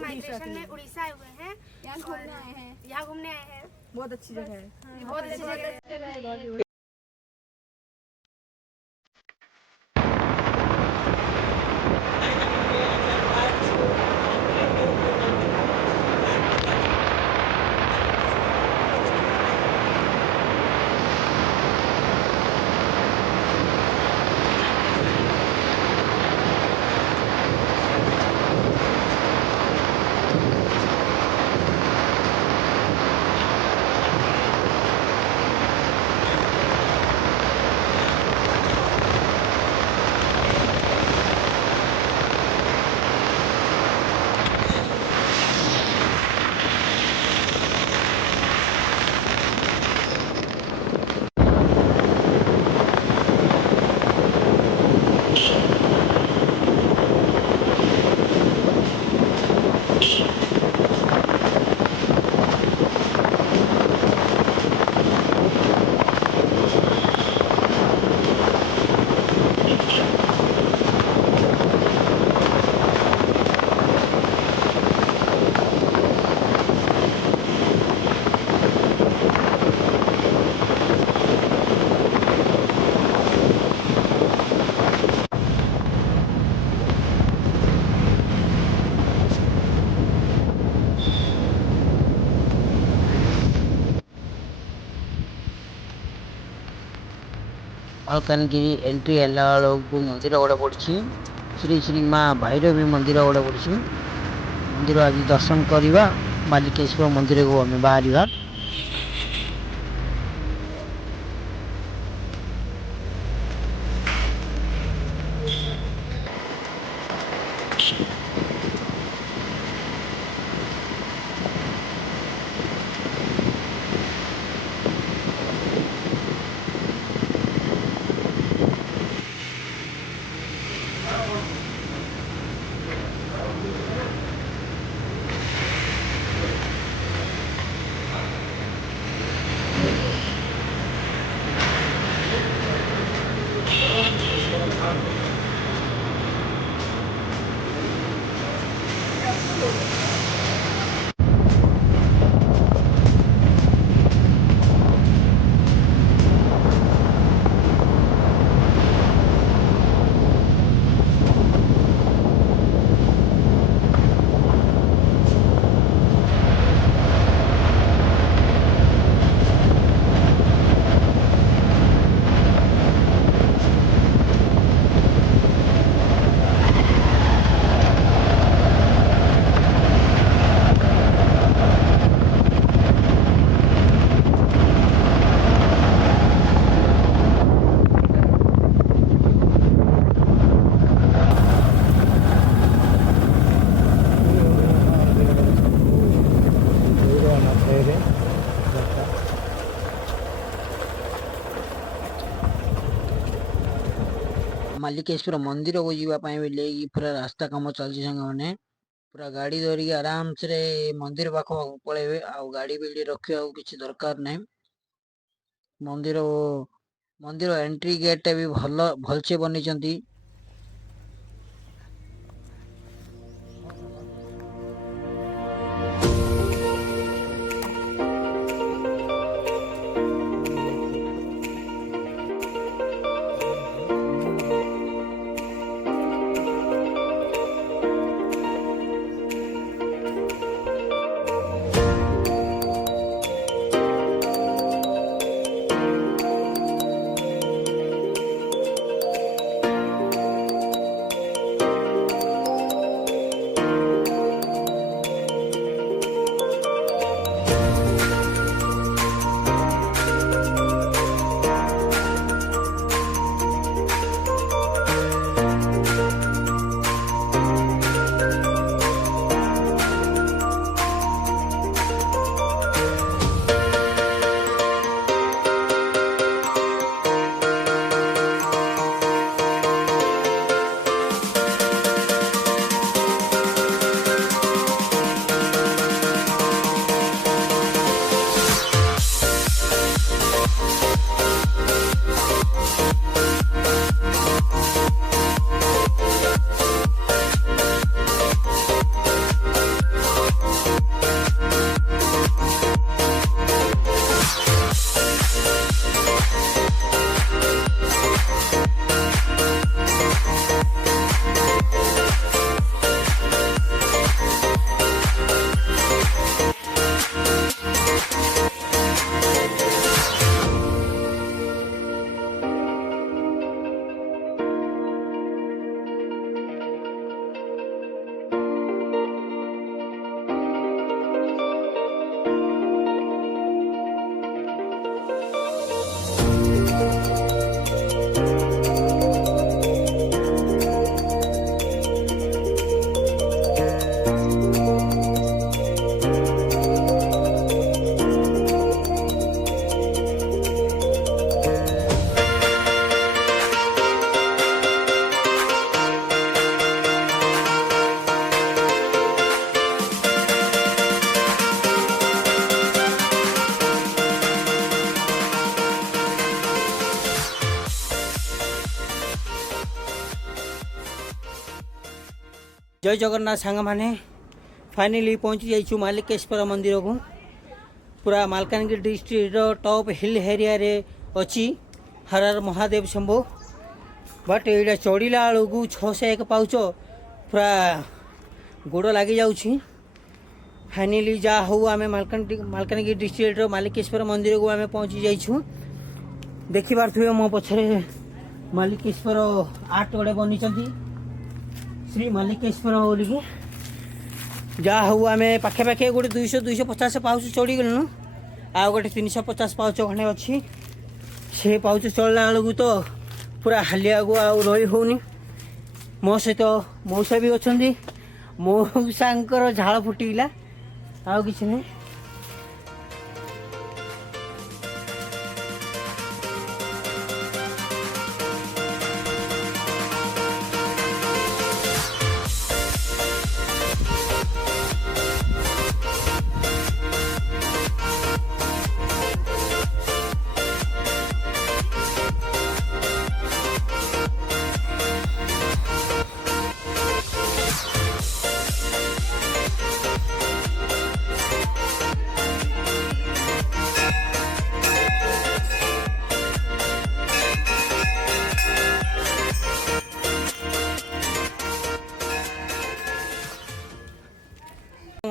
Migration में उड़ीसा आए हुए हैं, यहाँ घूमने आए हैं। बहुत अच्छी जगह है। बहुत अच्छी जगह है। ମାଲକାନଗିରି ଏଣ୍ଟ୍ରି ହେଲା ବେଳକୁ ମନ୍ଦିର ଗୋଟେ ପଡ଼ିଛି, ଶ୍ରୀ ଶ୍ରୀ ମା ଭୈରବୀ ମନ୍ଦିର ଗୋଟେ ପଡ଼ିଛି। ମନ୍ଦିର ଆଜି ଦର୍ଶନ କରିବା, ମାଲିକେଶ୍ୱର ମନ୍ଦିରକୁ ଆମେ ବାହାରିବା। ମାଲିକେଶ୍ୱର ମନ୍ଦିରକୁ ଯିବା ପାଇଁ ବୋଲି ପୁରା ରାସ୍ତା କାମ ଚାଲିଛି ସାଙ୍ଗମାନେ। ପୁରା ଗାଡ଼ି ଧରିକି ଆରାମସରେ ମନ୍ଦିର ପାଖକୁ ପଳେଇବେ, ଆଉ ଗାଡ଼ି ବିଡ଼ି ରଖିବାକୁ କିଛି ଦରକାର ନାହିଁ। ମନ୍ଦିର ଏଣ୍ଟ୍ରି ଗେଟ୍ଟା ବି ଭଲସେ ବନେଇଛନ୍ତି। जय जगन्नाथ सांग मैंने फाइनाली पहुँची जाइछु मालिकेश्वर मंदिर को। पूरा Malkangiri district top hill area रे अच्छी हर हर महादेव शंभो। बट ये चढ़ला बेलू 6 से 1 पाउच पूरा गोड़ लगी जाऊँगी। फाइनाली जहाँ हूँ आम मालकानगिरी डिस्ट्रिक्ट मालिकेश्वर मंदिर को आम पहुँची जाइछु। देखी पारे मो पछरे मालिकेश्वर आर्ट गोटे बनी श्री मालिकेश्वर बोल की। जहाँ हूँ आम पाखे पाखे गोटे 200-250 पाउच चढ़ी गलु। आ गोटे 350 पाउच खंडे अच्छी। से पाउच चढ़ला बेलू तो पूरा हालिया को आ रही होनी। मो सहित मौसा भी अच्छा। मौसा झाड़ फुटिला आउ कि नहीं।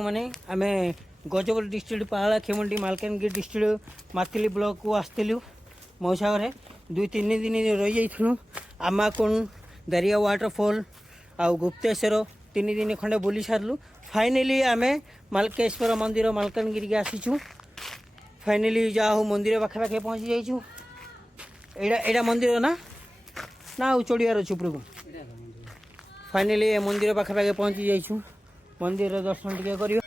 मैंने आम गजपति डिस्ट्रिक्ट पाला खेमंडी मालकानगिरी डिस्ट्रिक्ट माथिली ब्लॉक को आसलु। मौसा घरे 2-3 दिन रही जाइलु। आमाकुंड दरिया वाटरफॉल आउ गुप्तेश्वर 3 दिन खंडे बुली सारू। फाइनाली आम मालकेश्वर मंदिर मालकानगिरी के आसीचु। फाइनाली जा हो मंदिर पाखे पाखे पहुँची जाइछु। एटा मंदिर ना ना चढ़ियार अच्छे उपरको। फाइनाली मंदिर पाखे पाखे पहुँची जाइछु। मंदिर दर्शन टिके कर।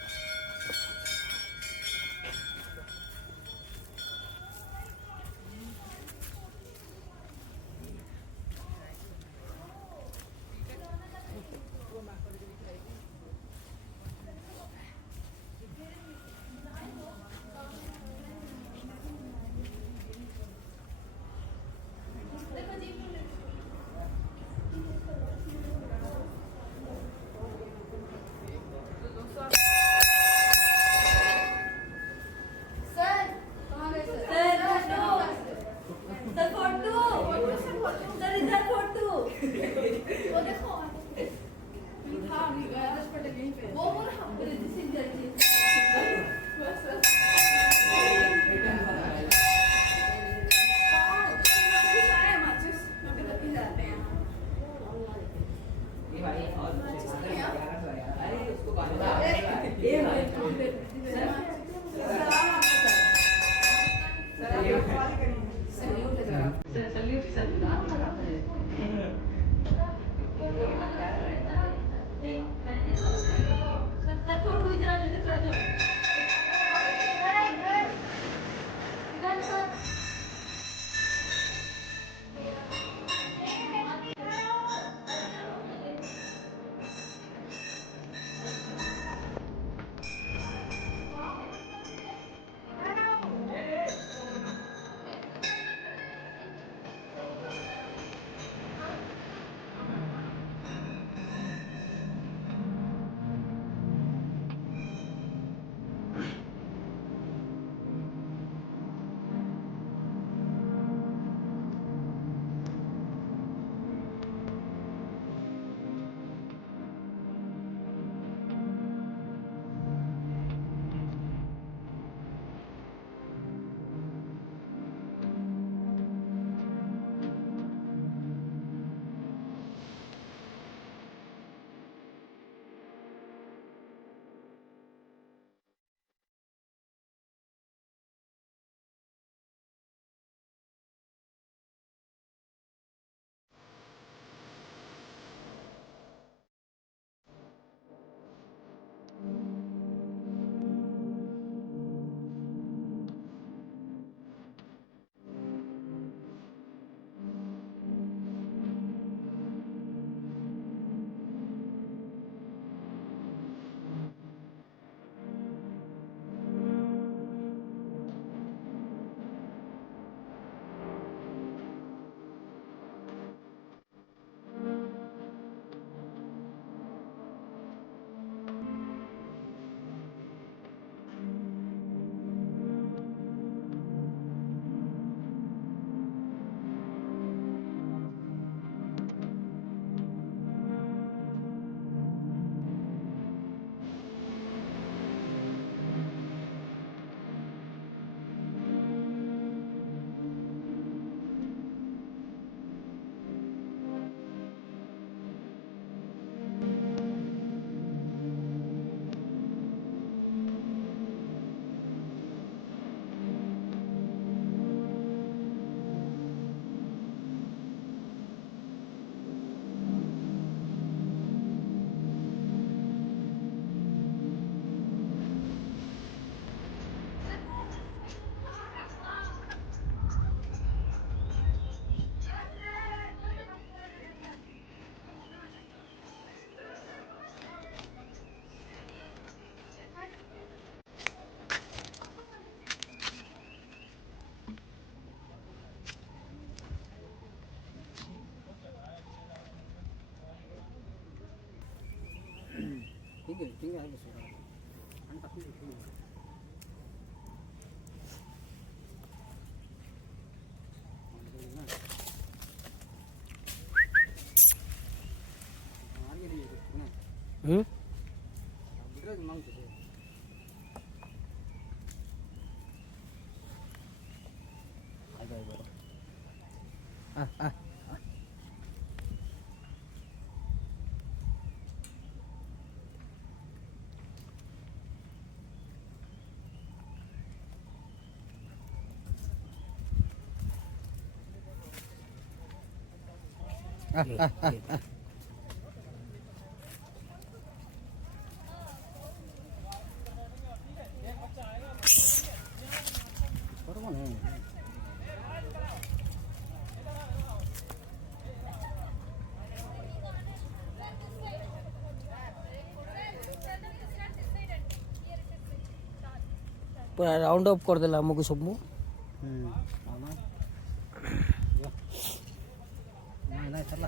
ठीक है पूरा राउंड अप कर देला हमको सब मु नहीं चला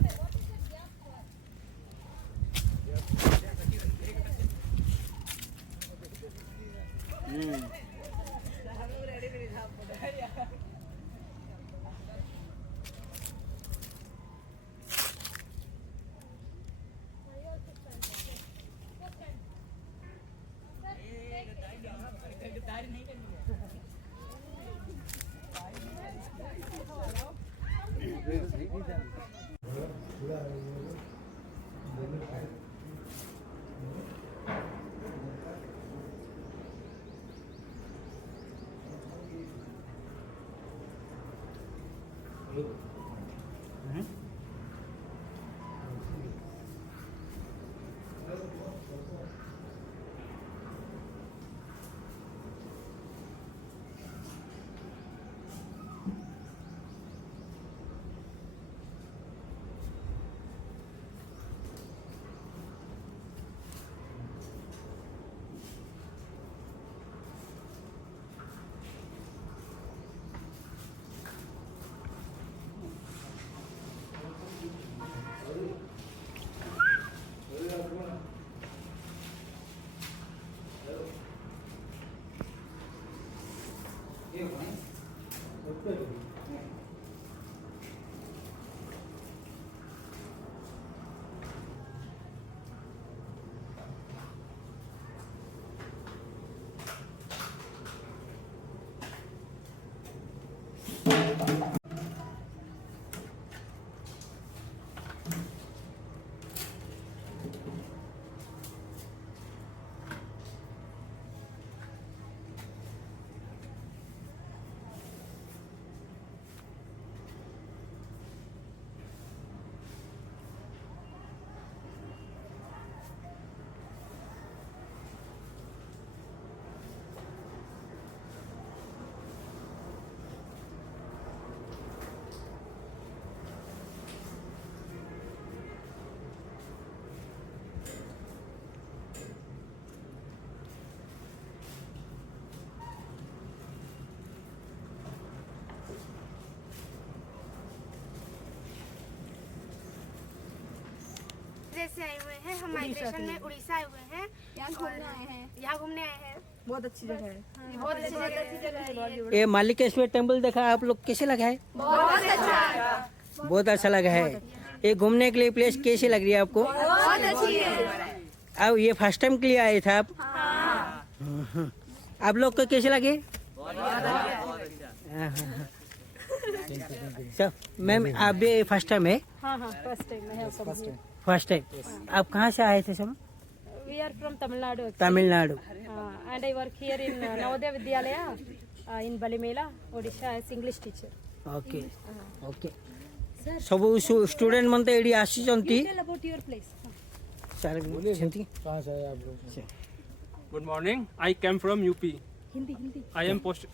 से आए हुए हैं हम माइग्रेशन में उड़ीसा आए हुए हैं यहाँ घूमने आए हैं। यहाँ घूमने आए हैं। बहुत अच्छी जगह है। बहुत अच्छी जगह है। ये मालिकेश्वर टेम्पल देखा आप लोग कैसे लगा है? बहुत अच्छा बहुत अच्छा लगा है। ये घूमने के लिए प्लेस कैसी लग रही है आपको? बहुत अच्छी है। अब ये फर्स्ट टाइम के लिए आए थे आप? आप लोग को कैसे लगे? मैम आप भी फर्स्ट टाइम है? हाँ फर्स्ट टाइम है। First time. आप कहाँ से आए थे सब? We are from Tamil Nadu. Tamil Nadu. And I work here in Navodaya Vidyalaya in Balimela, Odisha as English teacher. Okay okay सब स्टूडेंट मन तो एडी आसीचंती। Tell about your place. Sir बोलिए कहाँ से आए आप लोग? Good morning, I came from UP. Hindi I am post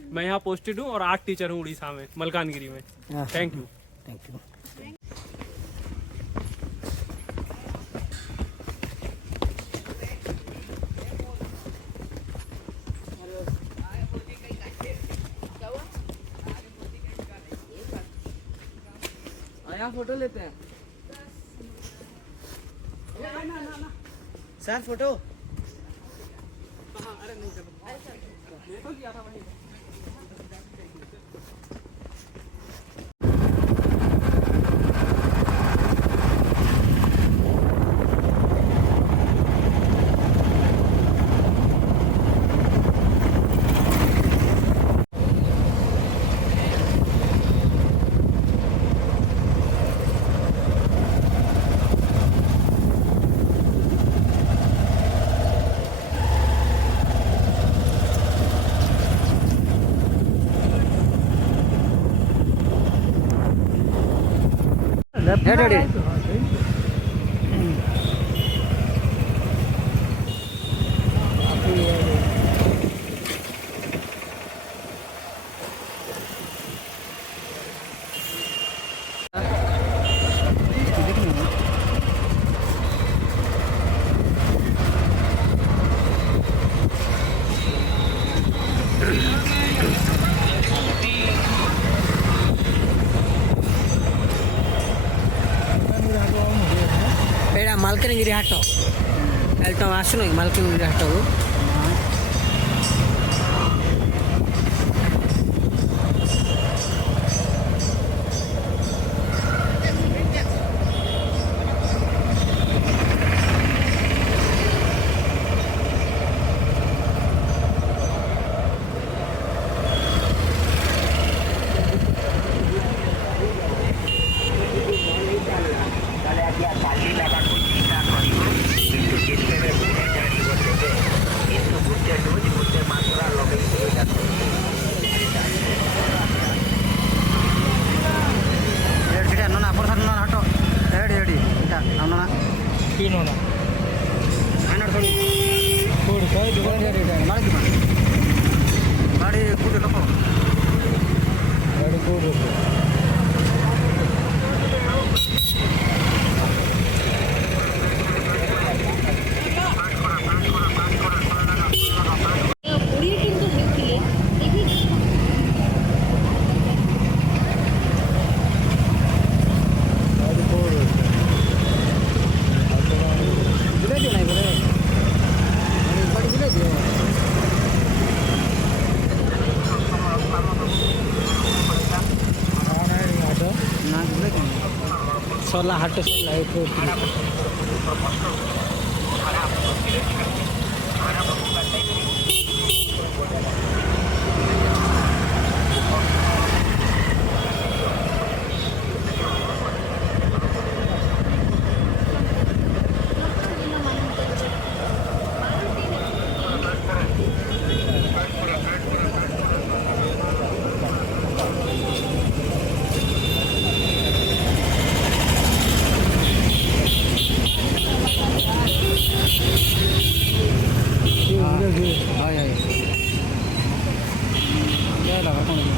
मैं यहाँ पोस्टेड हूँ और आर्ट टीचर हूँ उड़ीसा में, मलकानगिरी में। Thank you. Thank you. यहाँ फोटो लेते हैं। सर फोटो डैडी एड़ा मालकानगिरी हाट एल्टम आसुन मालकानगिरी हाट सरला हाट सरला हाय हाय